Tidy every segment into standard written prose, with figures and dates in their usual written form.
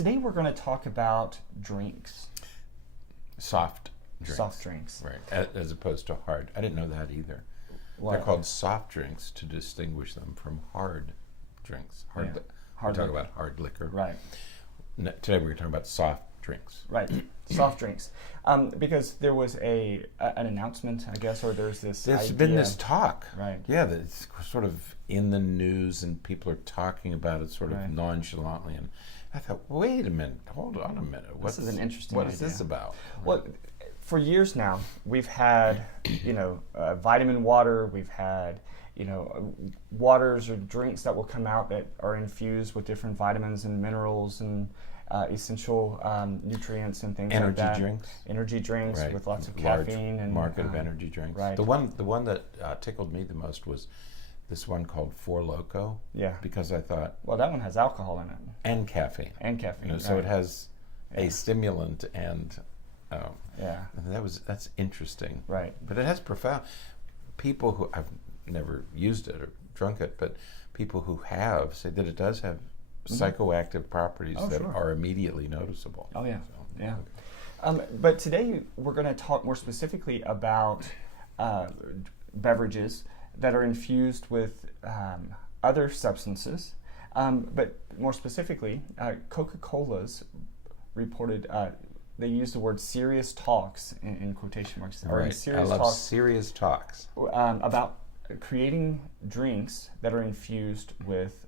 Today we're going to talk about drinks. Soft drinks. Soft drinks. Right, as opposed to hard. I didn't know that either. What? They're called soft drinks to distinguish them from hard drinks. Hard we talk liquor. about hard liquor. Right. Today we're going to talk about soft drinks. Right, soft drinks. Because there was an announcement, I guess, or there's been this talk. Right. Yeah, that's sort of in the news and people are talking about it sort of Right. nonchalantly. And I thought, wait a minute, hold on a minute. This is an interesting What idea. is this about? Well, for years now, we've had, vitamin water. We've had, waters or drinks that will come out that are infused with different vitamins and minerals and essential nutrients and things like that. Energy drinks Right. with lots of Large caffeine and market of energy drinks. Right. The one that tickled me the most was this one called Four Loko. Yeah. Because I thought, Well, that one has alcohol in it and caffeine. and caffeine. So right. it has a stimulant and Yeah. that's interesting. Right. But it has profound people who I've never used it or drunk it, but people who have say that it does have psychoactive properties that sure. are immediately noticeable. Oh yeah. So, Yeah. But today we're going to talk more specifically about beverages that are infused with other substances. But more specifically, Coca Cola's reported. They use the word serious talks in quotation marks. Or in Right. serious I love talks serious talks. about creating drinks that are infused with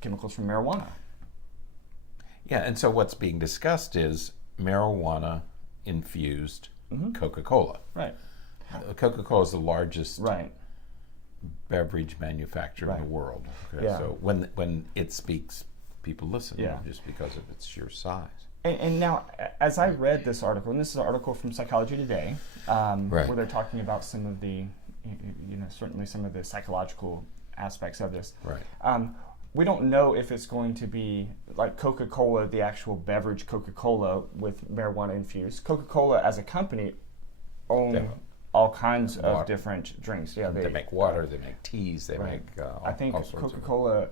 chemicals from marijuana. Yeah, and so what's being discussed is marijuana infused Coca Cola. Right. Coca Cola is the largest Right. beverage manufacturer in Right. the world. Okay? Yeah. So when it speaks, people listen Yeah. just because of its sheer size. And now, as I read this article, and this is an article from Psychology Today, Right. where they're talking about some of the, certainly some of the psychological aspects of this. Right. We don't know if it's going to be like Coca Cola, the actual beverage Coca Cola with marijuana infused. Coca Cola as a company own Yeah. all kinds of Water. different drinks. Yeah, They make water, they make teas, they Right. make I think all sorts Coca Cola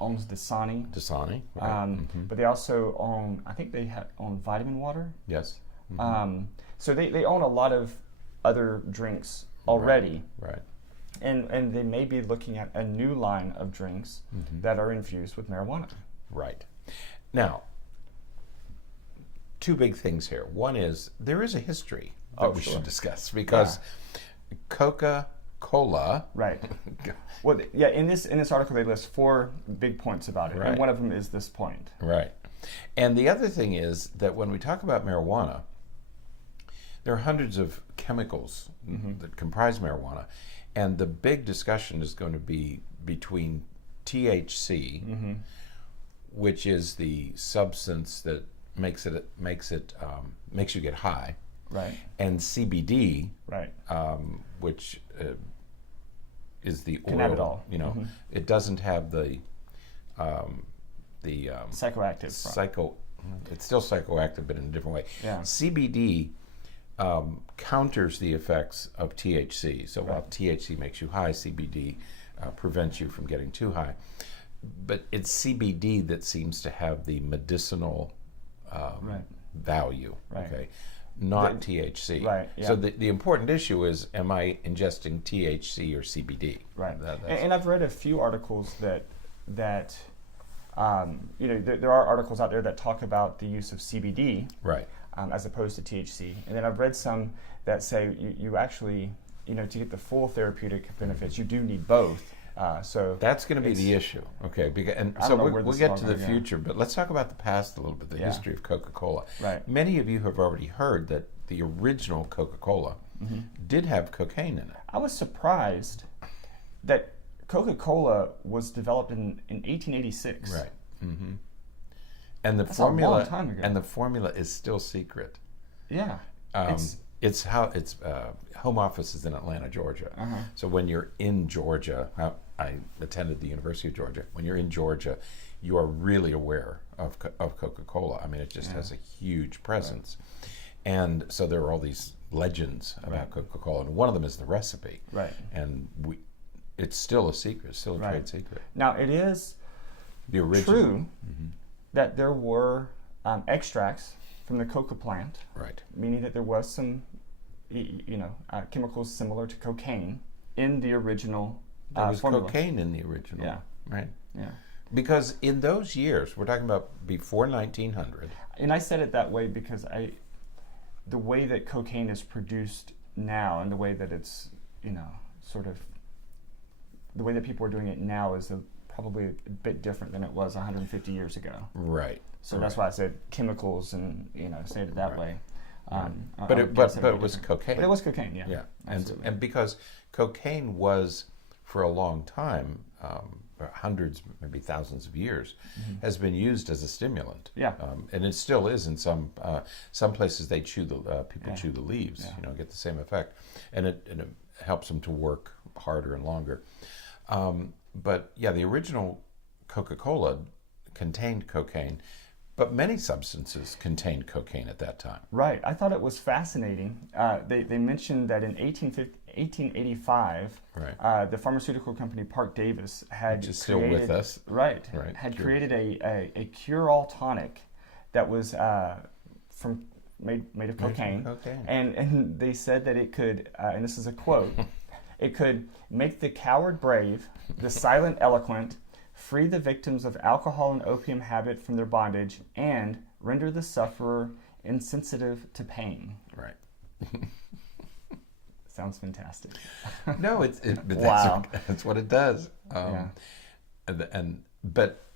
owns Dasani. Dasani. Right. But they also own, I think they own vitamin water. Yes. So they own a lot of other drinks already. Right. And they may be looking at a new line of drinks that are infused with marijuana. Right. Now, two big things here. One is there is a history that we should discuss because Coca Cola. Right. Well, yeah. In this article, they list 4 big points about it, Right. and one of them is this point. Right. And the other thing is that when we talk about marijuana, there are hundreds of chemicals that comprise marijuana, and the big discussion is going to be between THC, which is the substance that makes you get high, Right. and CBD, Right. which is the oil. Cannabidol. It doesn't have the Psychoactive. It's still psychoactive, but in a different way. Yeah. CBD counters the effects of THC. So while Right. THC makes you high, CBD prevents you from getting too high. But it's CBD that seems to have the medicinal value. Right. Okay. Not THC. Right, yeah. So the important issue is, am I ingesting THC or CBD? Right. That's- And I've read a few articles that there are articles out there that talk about the use of CBD Right. As opposed to THC. And then I've read some that say you actually, to get the full therapeutic benefits, you do need both. So That's going to be the issue, okay? And I so don't know where we'll this get is to all the going, yeah. future, but let's talk about the past a little bit, the Yeah. history of Coca-Cola. Right. Many of you have already heard that the original Coca-Cola did have cocaine in it. I was surprised that Coca-Cola was developed in 1886. Right. And the That's formula, a long time ago. and the formula is still secret. Yeah. It's home office is in Atlanta, Georgia. So when you're in Georgia, I attended the University of Georgia. When you're in Georgia, you are really aware of Coca-Cola. I mean, it just has a huge presence. And so there are all these legends about Coca-Cola, and one of them is the recipe. Right. And it's still a secret, it's still a trade secret. Now, it is The original. true that there were extracts from the coca plant, Right. meaning that there was some, chemicals similar to cocaine in the original There was formula. cocaine in the original. Yeah. Right. Yeah. Because in those years, we're talking about before 1900. And I said it that way because the way that cocaine is produced now and the way that it's, sort of, the way that people are doing it now is probably a bit different than it was 150 years ago. Right. So that's why I said chemicals and, say it that way. But it was cocaine. But it was cocaine, yeah. Yeah. Absolutely. And because cocaine was, for a long time, hundreds, maybe thousands of years, has been used as a stimulant. Yeah. And it still is in some places. They chew people chew the leaves, get the same effect, and it helps them to work harder and longer. But yeah, the original Coca Cola contained cocaine, but many substances contained cocaine at that time. Right. I thought it was fascinating. They mentioned that in 1885, Right. the pharmaceutical company Park Davis had Which is still with us. Right. Right. Had created a cure-all tonic that was made of cocaine. And they said that it could, and this is a quote, it could make the coward brave, the silent eloquent, free the victims of alcohol and opium habit from their bondage, and render the sufferer insensitive to pain. Right. Sounds fantastic. No, Wow. that's what it does. Yeah. But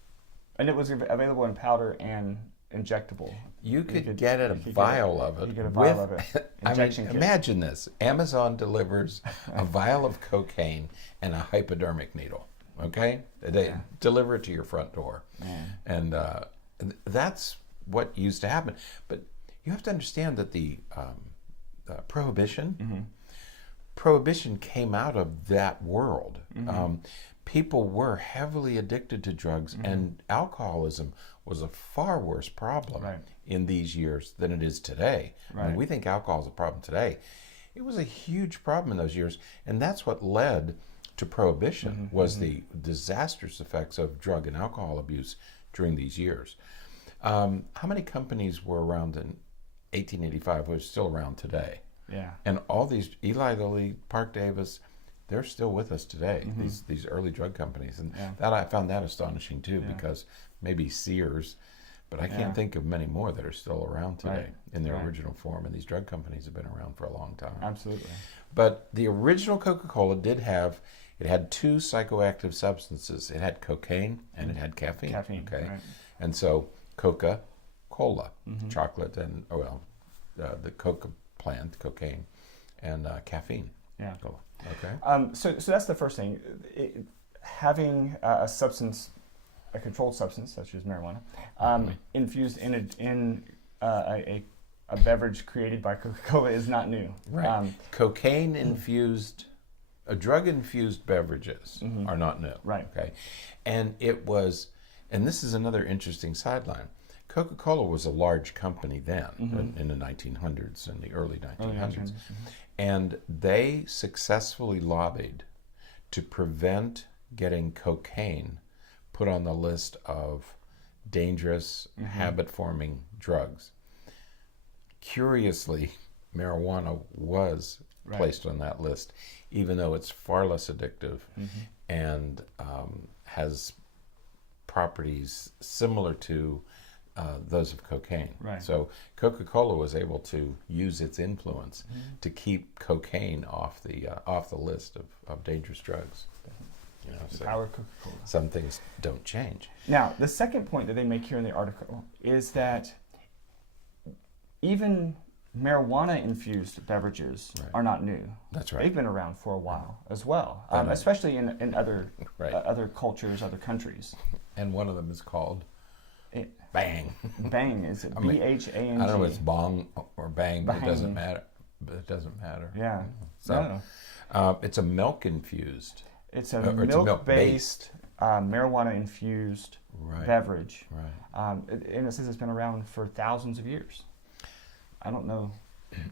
And it was available in powder and injectable. you could get a vial of it. You get a vial of it. Injection kit. Imagine this. Amazon delivers a vial of cocaine and a hypodermic needle. Okay? They deliver it to your front door. Man. And that's what used to happen. But you have to understand that the Prohibition came out of that world. People were heavily addicted to drugs, and alcoholism was a far worse problem in these years than it is today. Right. I mean, we think alcohol is a problem today. It was a huge problem in those years, and that's what led to Prohibition, was the disastrous effects of drug and alcohol abuse during these years. How many companies were around in 1885 were still around today? Yeah. And all these, Eli Lilly, Park Davis, they're still with us today, these early drug companies. And that I found that astonishing too, because maybe Sears, but I can't think of many more that are still around today in their original form. And these drug companies have been around for a long time. Absolutely. But the original Coca-Cola it had two psychoactive substances. It had cocaine and it had caffeine. Okay. Right. And so Coca Cola, chocolate and, the Coca plant, cocaine, and caffeine. Yeah. Okay. So that's the first thing. Having a substance, a controlled substance such as marijuana, infused in a beverage created by Coca Cola is not new. Right. Cocaine infused, drug infused beverages are not new. Right. Okay. And and this is another interesting sideline. Coca Cola was a large company then, in the 1900s and the early 1900s. And they successfully lobbied to prevent getting cocaine put on the list of dangerous, habit-forming drugs. Curiously, marijuana was placed on that list, even though it's far less addictive and has properties similar to those of cocaine. Right. So Coca-Cola was able to use its influence to keep cocaine off the list of dangerous drugs. The power of Coca-Cola. Some things don't change. Now, the second point that they make here in the article is that even marijuana-infused beverages are not new. That's right. They've been around for a while as well, especially in other other cultures, other countries. And one of them is called Bang. Bang. Is it B-H-A-N-G? I don't know if it's bong or bang, but it doesn't matter. Yeah. So, it's a milk-infused. It's a milk-based, marijuana-infused beverage. Right. And it says it's been around for thousands of years. I don't know.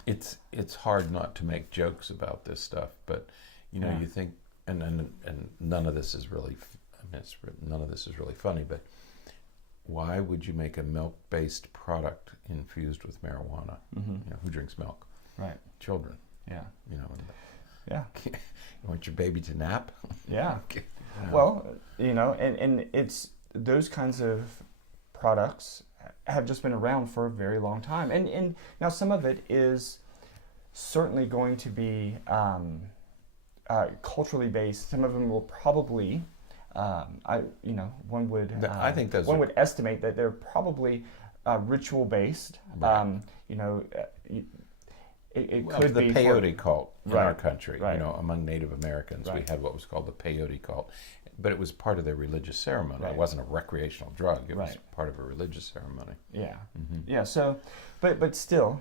It's hard not to make jokes about this stuff, but you think, and none of this is really, none of this is really funny, but why would you make a milk-based product infused with marijuana? Who drinks milk? Right. Children. Yeah. Yeah. You want your baby to nap? Yeah. Well, and it's those kinds of products have just been around for a very long time, and now some of it is certainly going to be culturally based. Some of them will probably, one would I think those one would estimate that they're probably ritual based. Right. It Well, could the be peyote cult in Right. our country. Right. Among Native Americans, we Right. had what was called the peyote cult, but it was part of their religious ceremony. Right. It wasn't a recreational drug. It was Right. part of a religious ceremony. Yeah, yeah. So, but still,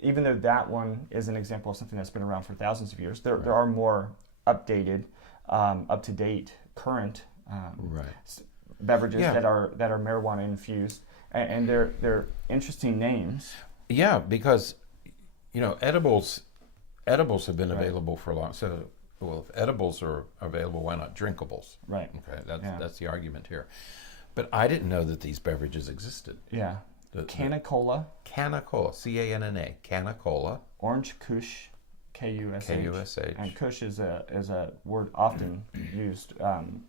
even though that one is an example of something that's been around for thousands of years, there are more updated, up to date, current beverages Yeah. that are marijuana infused, and they're interesting names. Yeah, because edibles have been available for a long. So, well, if edibles are available, why not drinkables? Right. Okay, that's the argument here. But I didn't know that these beverages existed. Yeah. Coca Cola. Coca Cola, C-A-N-N-A, Coca Cola. Orange Kush, K-U-S-H. K-U-S-H. And Kush is a word often used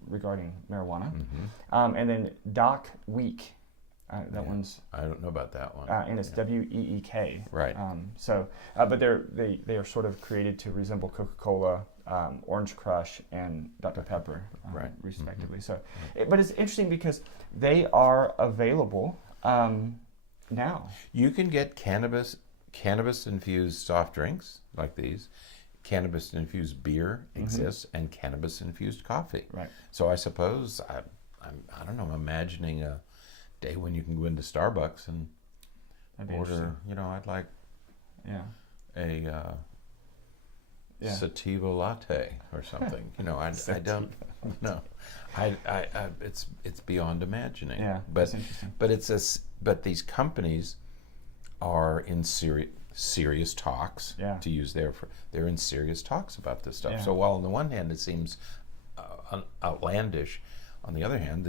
regarding marijuana. And then Doc Week. That one's. I don't know about that one. And it's W-E-E-K. Right. But they are sort of created to resemble Coca-Cola, Orange Crush, and Dr. Pepper, respectively. So, but it's interesting because they are available now. You can get cannabis infused soft drinks like these. Cannabis infused beer exists, and cannabis infused coffee. Right. So I suppose I don't know. I'm imagining a day when you can go into Starbucks and order. I'd like a sativa latte or something. I don't know. It's beyond imagining. Yeah, but that's interesting. But these companies are in serious talks. Yeah. To use they're in serious talks about this stuff. Yeah. So while on the one hand it seems outlandish, on the other hand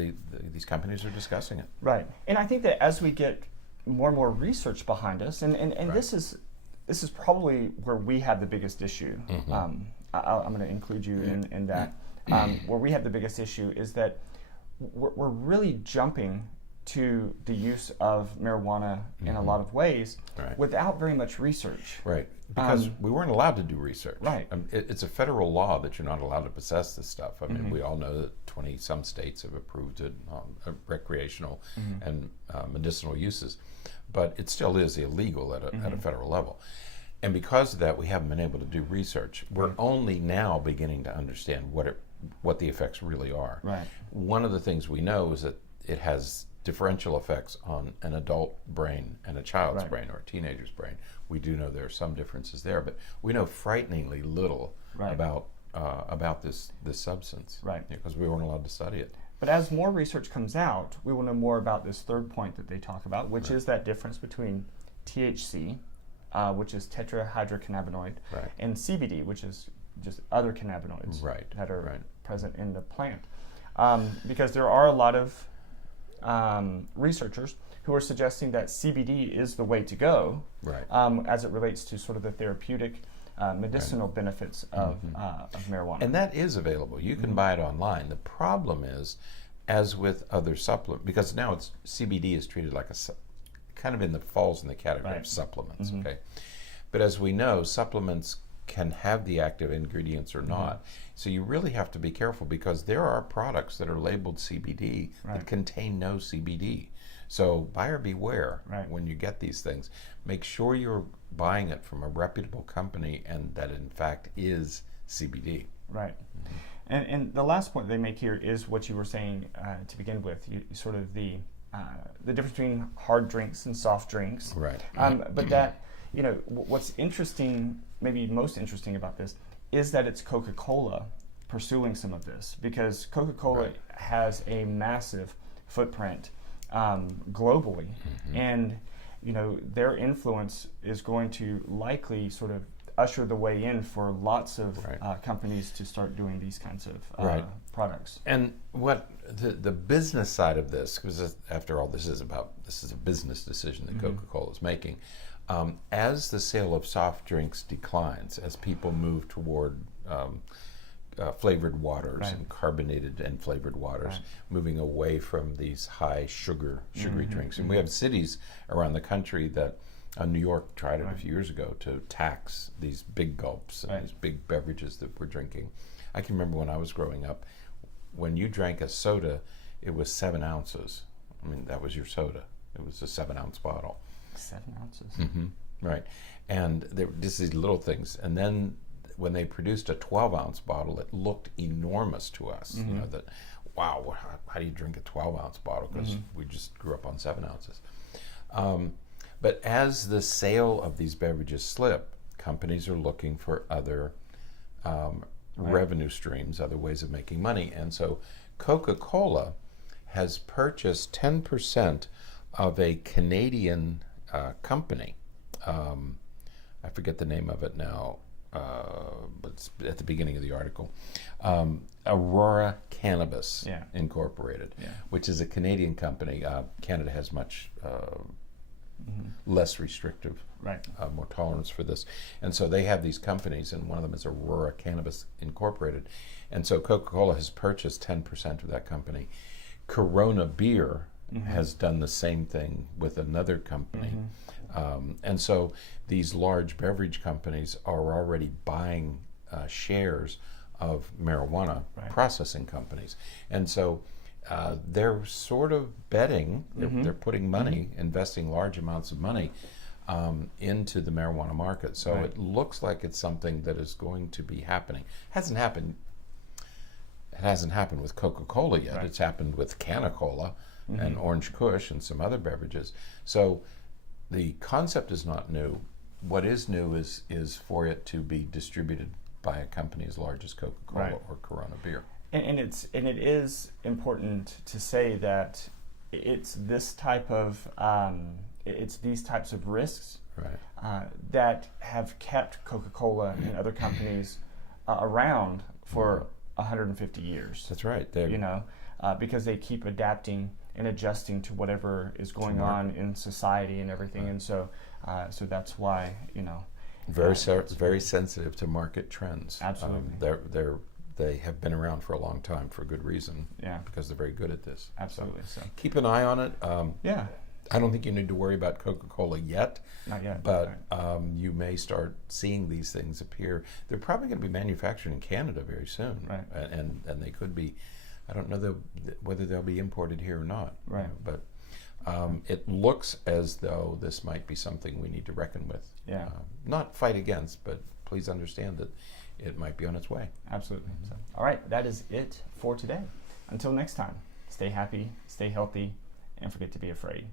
these companies are discussing it. Right, and I think that as we get more and more research behind us, and Right. this is probably where we have the biggest issue. I'm going to include you in that. Where we have the biggest issue is that we're really jumping to the use of marijuana in a lot of ways without very much research. Right, because we weren't allowed to do research. Right. It's a federal law that you're not allowed to possess this stuff. I mean, we all know that 20-some states have approved it on recreational and medicinal uses, but it still is illegal at a federal level. And because of that, we haven't been able to do research. We're only now beginning to understand what the effects really are. Right. One of the things we know is that it has differential effects on an adult brain and a child's brain or a teenager's brain. We do know there are some differences there, but we know frighteningly little about this substance, because we weren't allowed to study it. But as more research comes out, we will know more about this third point that they talk about, which is that difference between THC, which is tetrahydrocannabinoid, and CBD, which is just other cannabinoids that are present in the plant. Because there are a lot of researchers who are suggesting that CBD is the way to go as it relates to sort of the therapeutic medicinal benefits of marijuana. And that is available. You can buy it online. The problem is, as with other supplements, because now CBD is treated like falls in the category of supplements, okay? But as we know, supplements can have the active ingredients or not. So you really have to be careful, because there are products that are labeled CBD that contain no CBD. So buyer beware when you get these things. Make sure you're buying it from a reputable company and that in fact is CBD. Right. And the last point they make here is what you were saying to begin with, sort of the difference between hard drinks and soft drinks. Right. But that, what's interesting, maybe most interesting about this, is that it's Coca Cola pursuing some of this, because Coca Cola has a massive footprint globally, and their influence is going to likely sort of usher the way in for lots of companies to start doing these kinds of products. And what the business side of this, because after all, this is a business decision that Coca Cola is making. As the sale of soft drinks declines, as people move toward flavored waters and carbonated and flavored waters, moving away from these high sugary drinks, and we have cities around the country that. New York tried it a few years ago to tax these big gulps and these big beverages that we're drinking. I can remember when I was growing up, when you drank a soda, it was 7 ounces. I mean, that was your soda. It was a 7-ounce bottle. 7 ounces. Right. And there were just these little things. And then when they produced a 12-ounce bottle, it looked enormous to us. You know, that, wow, how do you drink a 12-ounce bottle? Because we just grew up on 7 ounces. But as the sale of these beverages slip, companies are looking for other revenue streams, other ways of making money. And so Coca Cola has purchased 10% of a Canadian company. I forget the name of it now, but it's at the beginning of the article. Aurora Cannabis Incorporated, which is a Canadian company. Canada has much less restrictive, more tolerance for this. And so they have these companies, and one of them is Aurora Cannabis Incorporated. And so Coca-Cola has purchased 10% of that company. Corona Beer has done the same thing with another company. And so these large beverage companies are already buying shares of marijuana processing companies. And so they're sort of betting, they're putting money, investing large amounts of money into the marijuana market. So it looks like it's something that is going to be happening. It hasn't happened with Coca-Cola yet. It's happened with Canna-Cola and Orange Kush and some other beverages. So the concept is not new. What is new is for it to be distributed by a company as large as Coca-Cola or Corona Beer. And it is important to say that it's this type of it's these types of risks that have kept Coca-Cola and other companies around for 150 years. That's right. Because they keep adapting and adjusting to whatever is going on in society and everything, and so that's why very sensitive to market trends. Absolutely. They have been around for a long time for good reason. Because they're very good at this. Absolutely. So keep an eye on it. I don't think you need to worry about Coca-Cola yet. Not yet. But you may start seeing these things appear. They're probably going to be manufactured in Canada very soon. And they could be. I don't know whether they'll be imported here or not. But it looks as though this might be something we need to reckon with. Not fight against, but please understand that it might be on its way. Absolutely. So, all right, that is it for today. Until next time, stay happy, stay healthy, and forget to be afraid.